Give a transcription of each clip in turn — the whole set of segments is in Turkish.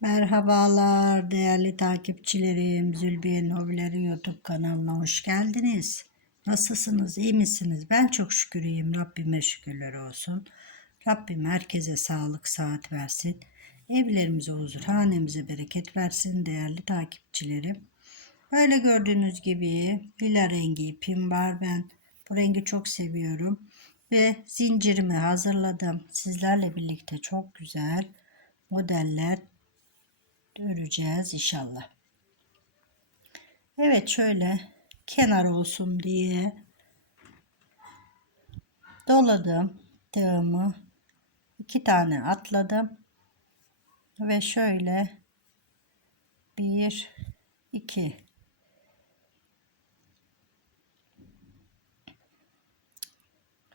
Merhabalar değerli takipçilerim. Zülbiye'nin Hobileri YouTube kanalına hoş geldiniz. Nasılsınız? iyi misiniz? Ben çok şükür iyiyim. Rabbime şükürler olsun. Rabbim herkese sağlık, saat versin. Evlerimize huzur, hanemize bereket versin değerli takipçilerim. Böyle gördüğünüz gibi lila rengi ipim var. Ben bu rengi çok seviyorum. Ve zincirimi hazırladım. Sizlerle birlikte çok güzel modeller öreceğiz inşallah. Evet şöyle kenar olsun diye doladım. Tığımı iki tane atladım ve şöyle bir iki.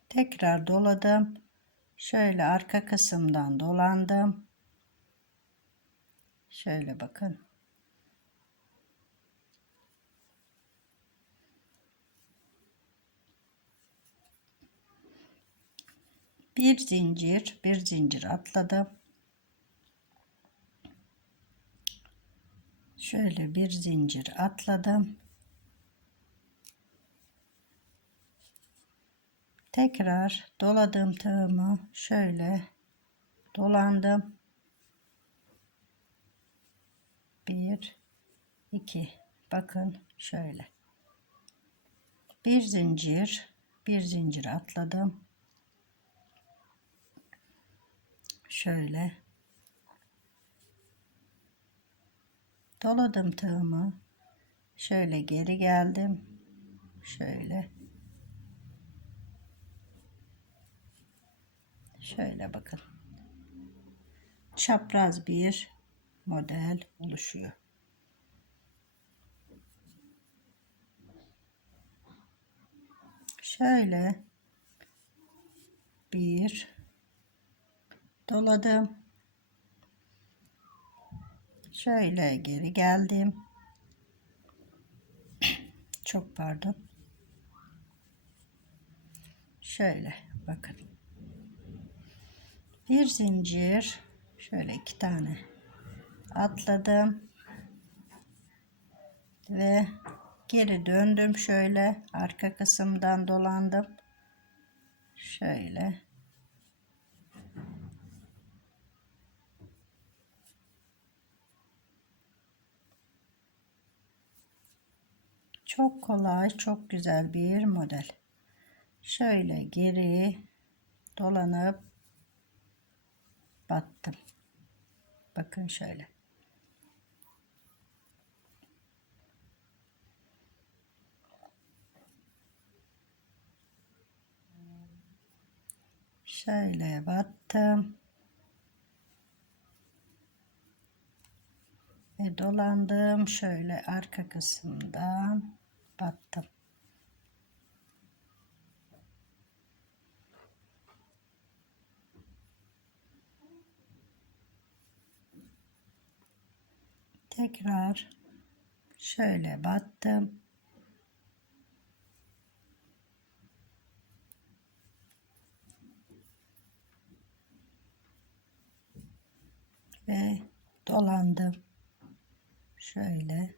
Tekrar doladım. Şöyle arka kısımdan dolandım Şöyle bakın. Bir zincir, bir zincir atladım. Şöyle bir zincir atladım. Tekrar doladım tığımı şöyle dolandım. Bir iki. Bakın şöyle. Bir zincir bir zincir atladım. Şöyle. Doladım tığımı. Şöyle geri geldim. Şöyle. Şöyle bakın. Çapraz bir model oluşuyor. Şöyle bir doladım. Şöyle geri geldim. Çok pardon. Şöyle bakın. Bir zincir şöyle iki tane atladım. Ve geri döndüm şöyle. Arka kısımdan dolandım. Şöyle. Çok kolay çok güzel bir model. Şöyle geri dolanıp battım. Bakın şöyle Şöyle battım. Ve dolandım. Şöyle arka kısımdan battım. Tekrar şöyle battım. ve dolandım. Şöyle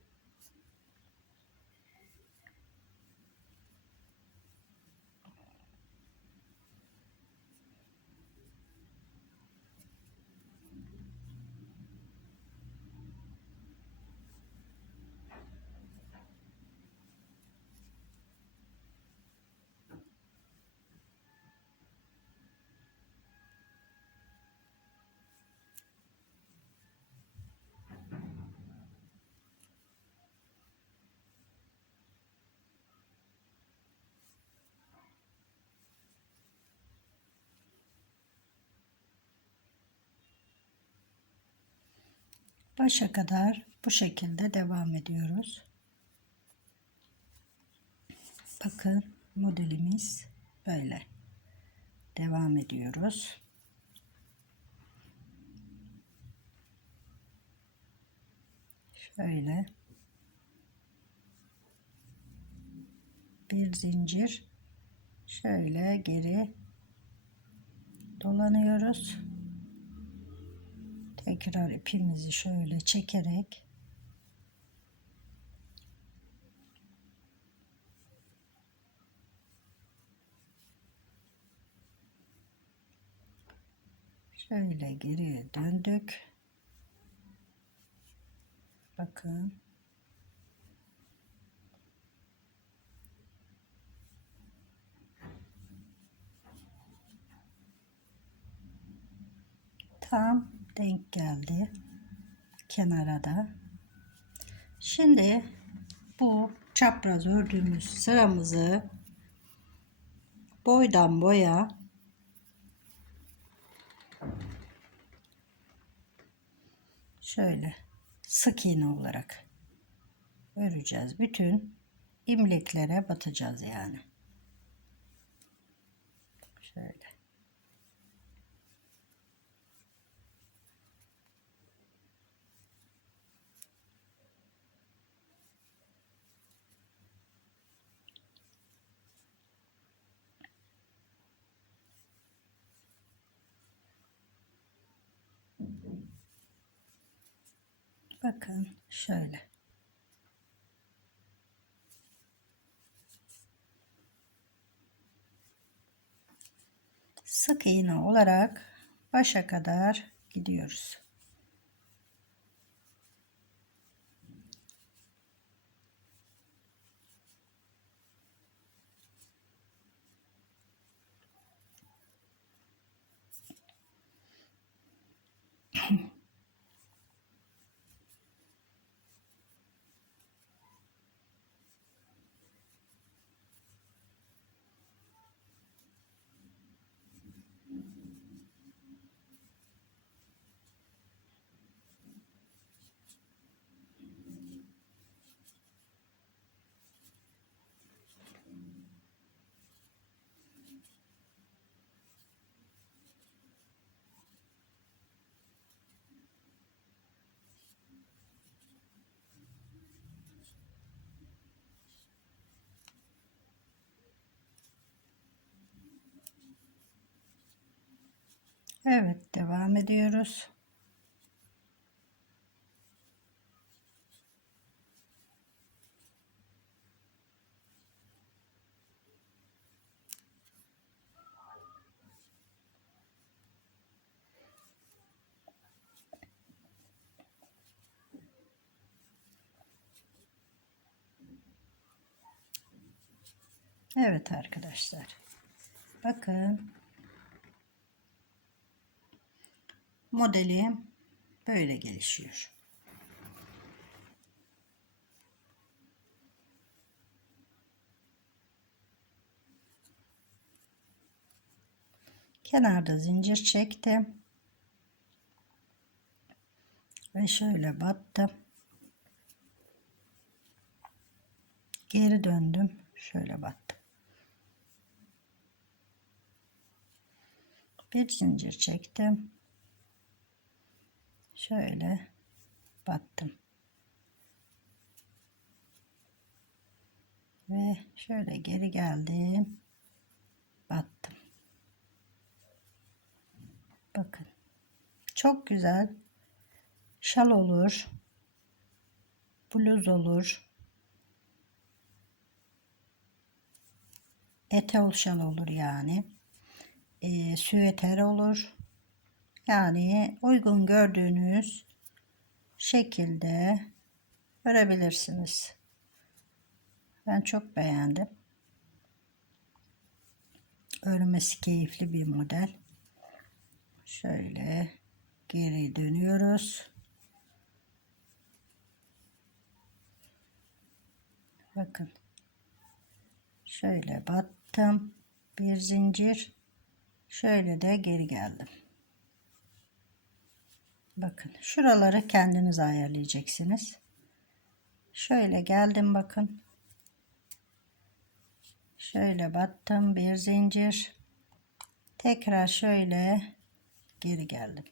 başa kadar bu şekilde devam ediyoruz. Bakın modelimiz böyle. Devam ediyoruz. Şöyle bir zincir şöyle geri dolanıyoruz Tekrar ipimizi şöyle çekerek şöyle geriye döndük. Bakın. Tam denk geldi. Kenara. Şimdi bu çapraz ördüğümüz sıramızı boydan boya şöyle sık iğne olarak öreceğiz. Bütün imleklere batacağız yani. Şöyle. Bakın şöyle. Sık iğne olarak başa kadar gidiyoruz. Evet devam ediyoruz. Evet arkadaşlar. Bakın modeli böyle gelişiyor. Kenarda zincir çektim. Ve şöyle battım. Geri döndüm. Şöyle battım. Bir zincir çektim şöyle battım. Ve şöyle geri geldim. Battım. Bakın. Çok güzel. Şal olur. Bluz olur. Eteol şal olur yani. E, süeter olur. Yani uygun gördüğünüz şekilde örebilirsiniz. Ben çok beğendim. Örmesi keyifli bir model. Şöyle geri dönüyoruz. Bakın. Şöyle battım. Bir zincir. Şöyle de geri geldim. Bakın şuraları kendiniz ayarlayacaksınız. Şöyle geldim bakın. Şöyle battım bir zincir. Tekrar şöyle geri geldim.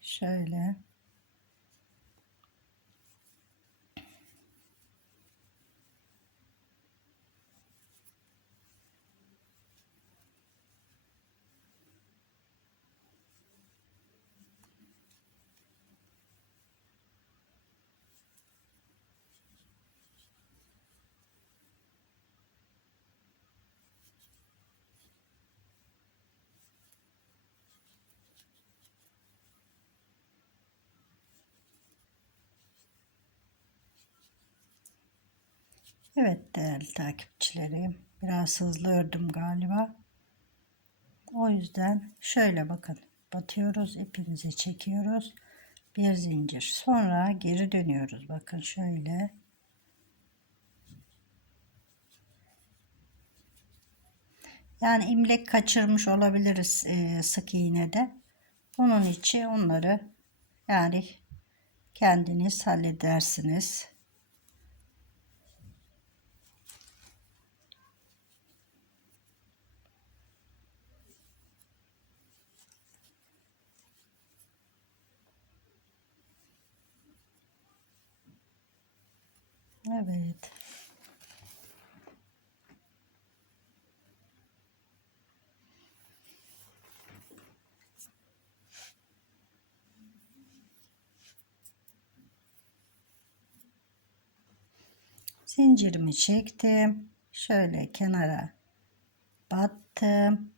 Şöyle Evet değerli takipçilerim. Biraz hızlı ördüm galiba. O yüzden şöyle bakın. Batıyoruz. ipimizi çekiyoruz. Bir zincir. Sonra geri dönüyoruz. Bakın şöyle. Yani imlek kaçırmış olabiliriz e, sık iğnede. Bunun için onları yani kendiniz halledersiniz. Evet. Zincirimi çektim. Şöyle kenara battım.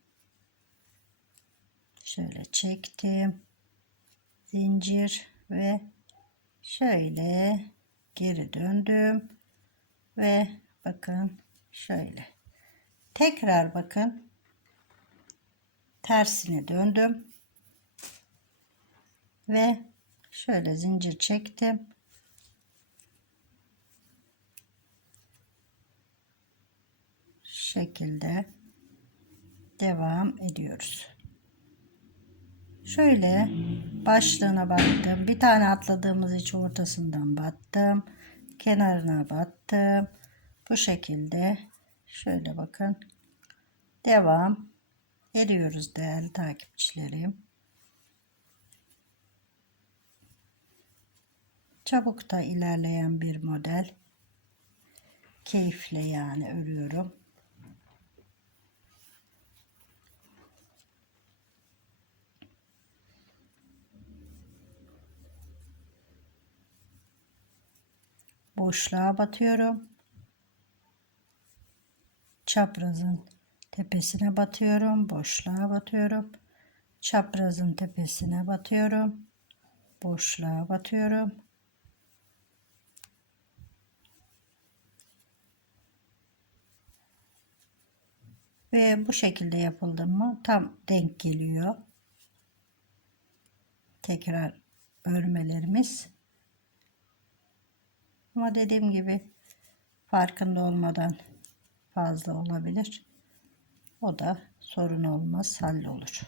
Şöyle çektim. Zincir ve şöyle geri döndüm ve bakın şöyle tekrar bakın tersine döndüm ve şöyle zincir çektim şekilde devam ediyoruz. Şöyle başlığına battım. Bir tane atladığımız için ortasından battım. Kenarına battım. Bu şekilde şöyle bakın. Devam ediyoruz değerli takipçilerim. Çabuk da ilerleyen bir model. Keyifle yani örüyorum. Boşluğa batıyorum. Çaprazın tepesine batıyorum, boşluğa batıyorum. Çaprazın tepesine batıyorum. Boşluğa batıyorum. Ve bu şekilde yapıldı mı tam denk geliyor. Tekrar örmelerimiz. Ama dediğim gibi farkında olmadan fazla olabilir. O da sorun olmaz, hallolur.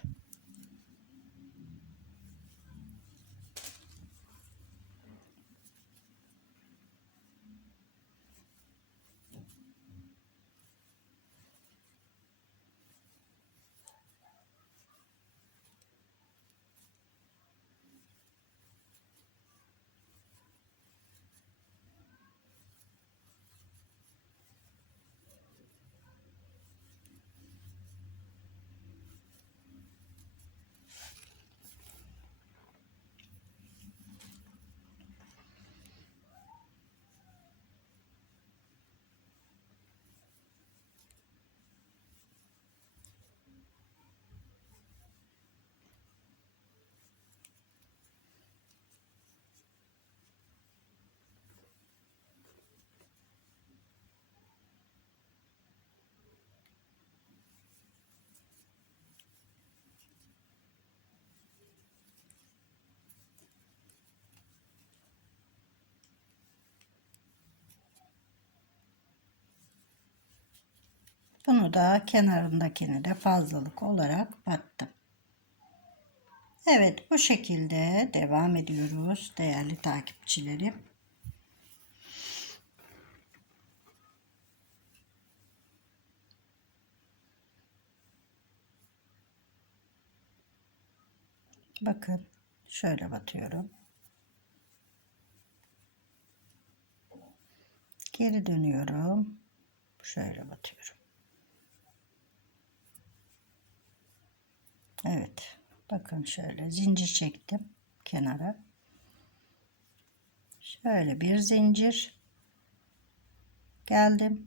Bunu da kenarındakini de fazlalık olarak battım. Evet bu şekilde devam ediyoruz değerli takipçilerim. Bakın şöyle batıyorum. Geri dönüyorum. Şöyle batıyorum. Evet. Bakın şöyle zincir çektim kenara. Şöyle bir zincir geldim.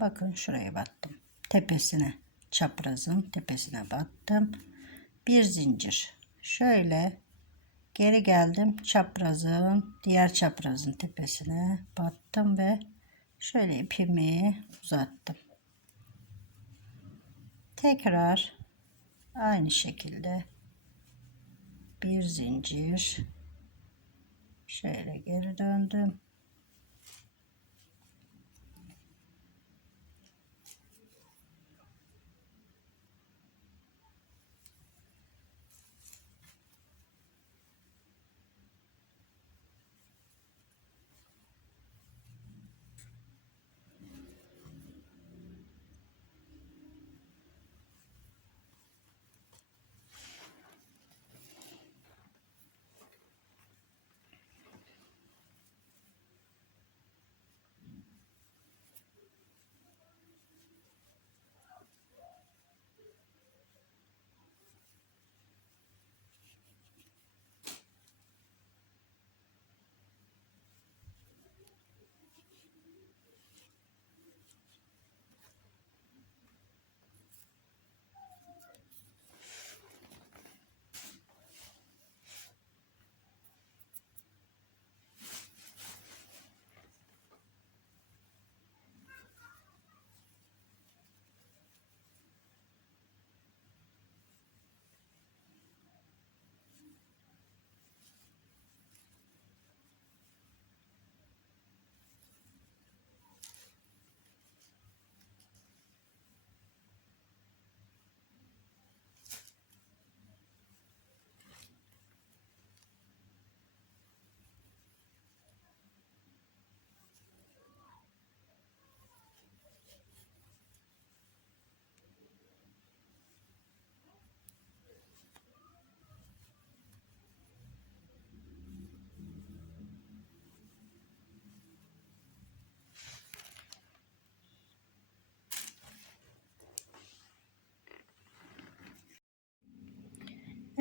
Bakın şuraya battım. Tepesine çaprazın tepesine battım. Bir zincir. Şöyle geri geldim çaprazın diğer çaprazın tepesine battım ve Şöyle ipimi uzattım. Tekrar aynı şekilde bir zincir şöyle geri döndüm.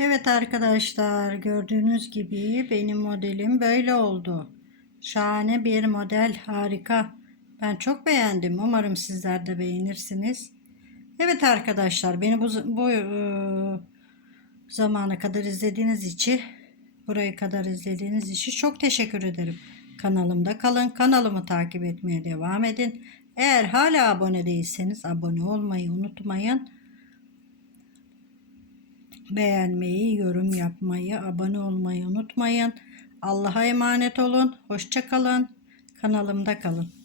Evet arkadaşlar gördüğünüz gibi benim modelim böyle oldu. Şahane bir model harika. Ben çok beğendim. Umarım sizler de beğenirsiniz. Evet arkadaşlar beni bu, bu e, zamana kadar izlediğiniz için buraya kadar izlediğiniz için çok teşekkür ederim. Kanalımda kalın. Kanalımı takip etmeye devam edin. Eğer hala abone değilseniz abone olmayı unutmayın. Beğenmeyi, yorum yapmayı, abone olmayı unutmayın. Allah'a emanet olun. Hoşça kalın. Kanalımda kalın.